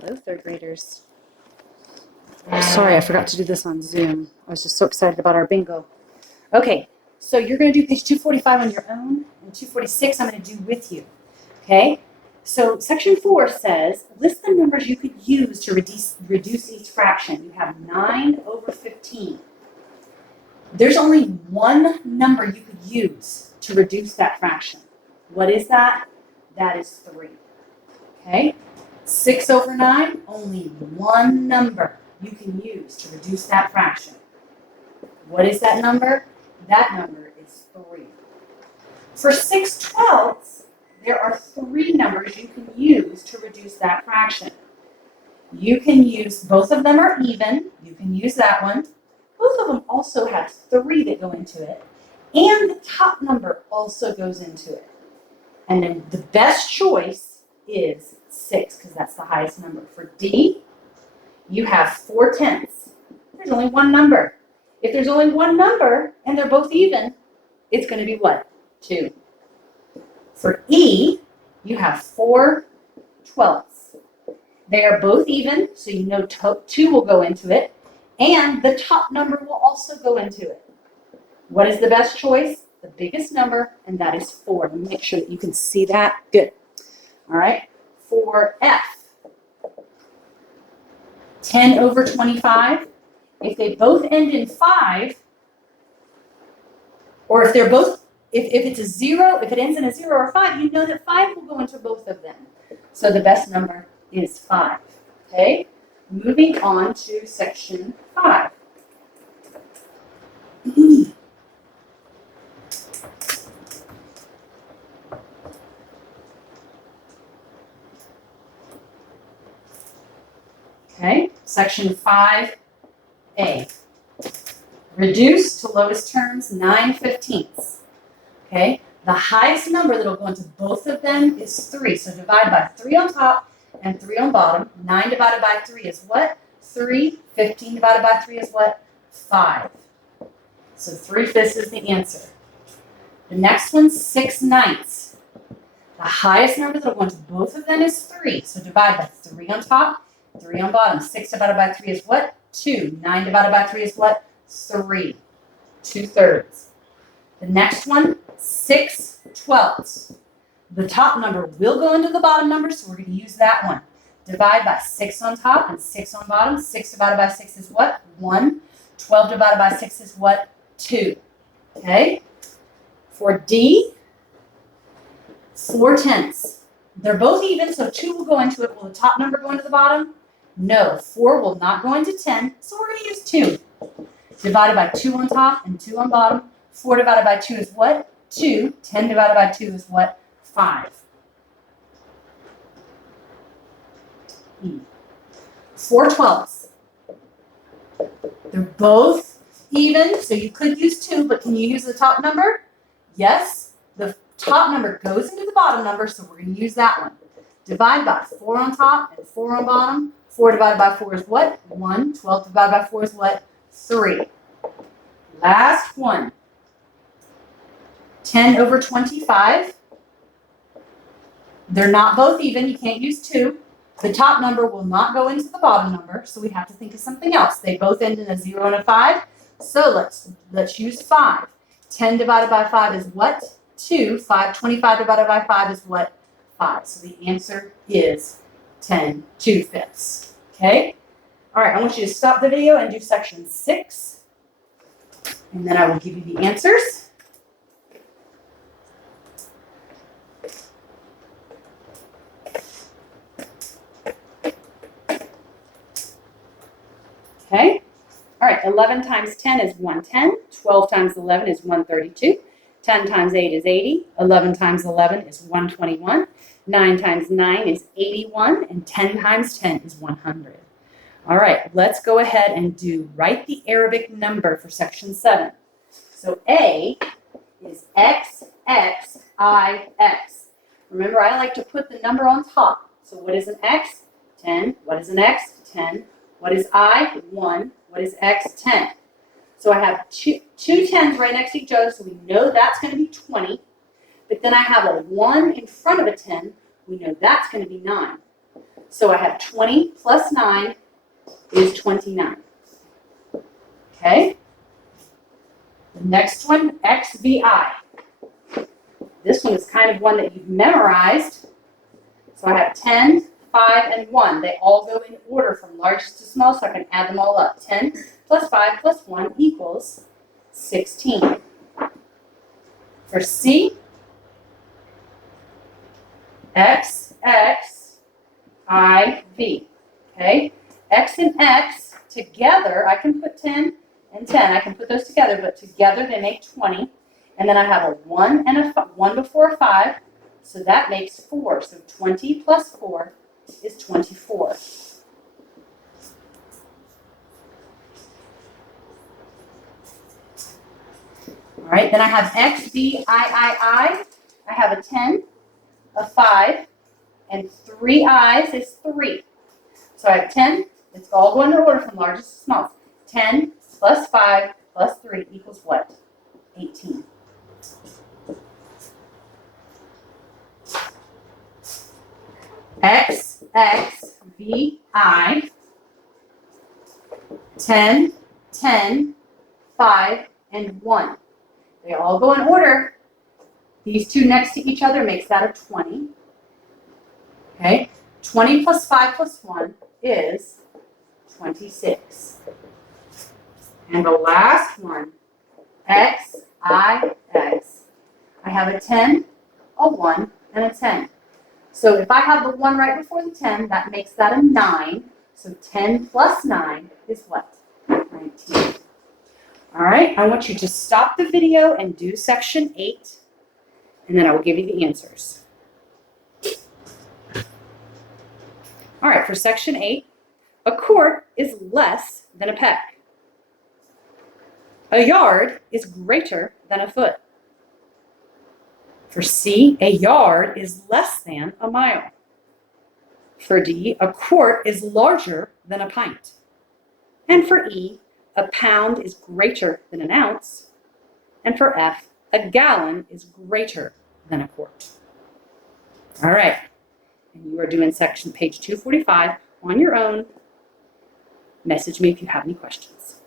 Hello, third graders. Sorry, I forgot to do this on Zoom. I was just so excited about our bingo. Okay, so you're going to do page 245 on your own, and 246 I'm going to do with you. Okay, so section 4 says, list the numbers you could use to reduce each fraction. You have 9 over 15. There's only one number you could use to reduce that fraction. What is that? That is 3. Okay? 6 over 9, only one number you can use to reduce that fraction. What is that number? That number is 3. For 6/12, there are 3 numbers you can use to reduce that fraction. You can use, both of them are even, you can use that one. Both of them also have 3 that go into it, and the top number also goes into it. And then the best choice is 6, because that's the highest number. For D, you have 4/10. There's only one number. If there's only one number and they're both even, it's going to be what? 2. For E, you have 4/12. They are both even, so you know 2 will go into it, and the top number will also go into it. What is the best choice? The biggest number, and that is 4. Let me make sure that you can see that. Good. All right. For F, 10 over 25. If they both end in 5, or if they're both, if it's a 0, if it ends in a 0 or 5, you know that 5 will go into both of them. So the best number is 5. Okay? Moving on to section 5. Okay, section 5A. Reduce to lowest terms 9/15. Okay, the highest number that will go into both of them is 3. So divide by 3 on top and 3 on bottom. 9 divided by 3 is what? 3. 15 divided by 3 is what? 5. So 3/5 is the answer. The next one, 6/9. The highest number that will go into both of them is 3. So divide by 3 on top, 3 on bottom. 6 divided by 3 is what? 2. 9 divided by 3 is what? 3. 2/3. The next one, 6/12. The top number will go into the bottom number, so we're going to use that one. Divide by 6 on top and 6 on bottom. 6 divided by 6 is what? 1. 12 divided by 6 is what? 2. Okay? For D, 4/10. They're both even, so 2 will go into it. Will the top number go into the bottom? No, 4 will not go into 10, so we're going to use 2. Divided by 2 on top and 2 on bottom. 4 divided by 2 is what? 2. 10 divided by 2 is what? 5. 4/12. They're both even, so you could use 2, but can you use the top number? Yes. The top number goes into the bottom number, so we're going to use that one. Divide by 4 on top and 4 on bottom. 4 divided by 4 is what? 1. 12 divided by 4 is what? 3. Last one. 10 over 25. They're not both even. You can't use 2. The top number will not go into the bottom number, so we have to think of something else. They both end in a 0 and a 5, so let's use 5. 10 divided by 5 is what? 2. 25 divided by 5 is what? 5. So the answer is 10/2/5. Okay? All right, I want you to stop the video and do section 6, and then I will give you the answers. Okay? All right, 11 times 10 is 110. 12 times 11 is 132. 10 times 8 is 80. 11 times 11 is 121. 9 times 9 is 81. And 10 times 10 is 100. All right, let's go ahead and write the Arabic number for section 7. So A is X, X, I, X. Remember, I like to put the number on top. So what is an X? 10. What is an X? 10. What is I? 1. What is X? 10. So I have two 10s right next to each other, so we know that's going to be 20. But then I have a 1 in front of a 10. We know that's going to be 9. So I have 20 plus 9 is 29. Okay? The next one, XVI. This one is kind of one that you've memorized. So I have 10, 5, and 1. They all go in order from largest to small, so I can add them all up. 10 plus 5 plus 1 equals 16. For C, X, X, I, V. Okay? X and X together, I can put 10 and 10. I can put those together, but together they make 20. And then I have a 1 and a 1 before a 5, so that makes 4. So 20 plus 4 is 24. All right, then I have X, V, I have a 10, a 5, and 3 I's is 3. So I have 10, it's all going in order from largest to smallest. 10 plus 5 plus 3 equals what? 18. X, X, V, I, 10, 10, 5, and 1. They all go in order. These two next to each other makes that a 20. Okay? 20 plus 5 plus 1 is 26. And the last one, X, I, X. I have a 10, a 1, and a 10. So if I have the 1 right before the 10, that makes that a 9. So 10 plus 9 is what? 19. All right, I want you to stop the video and do section 8, and then I will give you the answers. All right, for section 8, a quart is less than a peck. A yard is greater than a foot. For C, a yard is less than a mile. For D, a quart is larger than a pint. And for E, a pound is greater than an ounce. And for F, a gallon is greater than a quart. All right, and you are doing section page 245 on your own. Message me if you have any questions.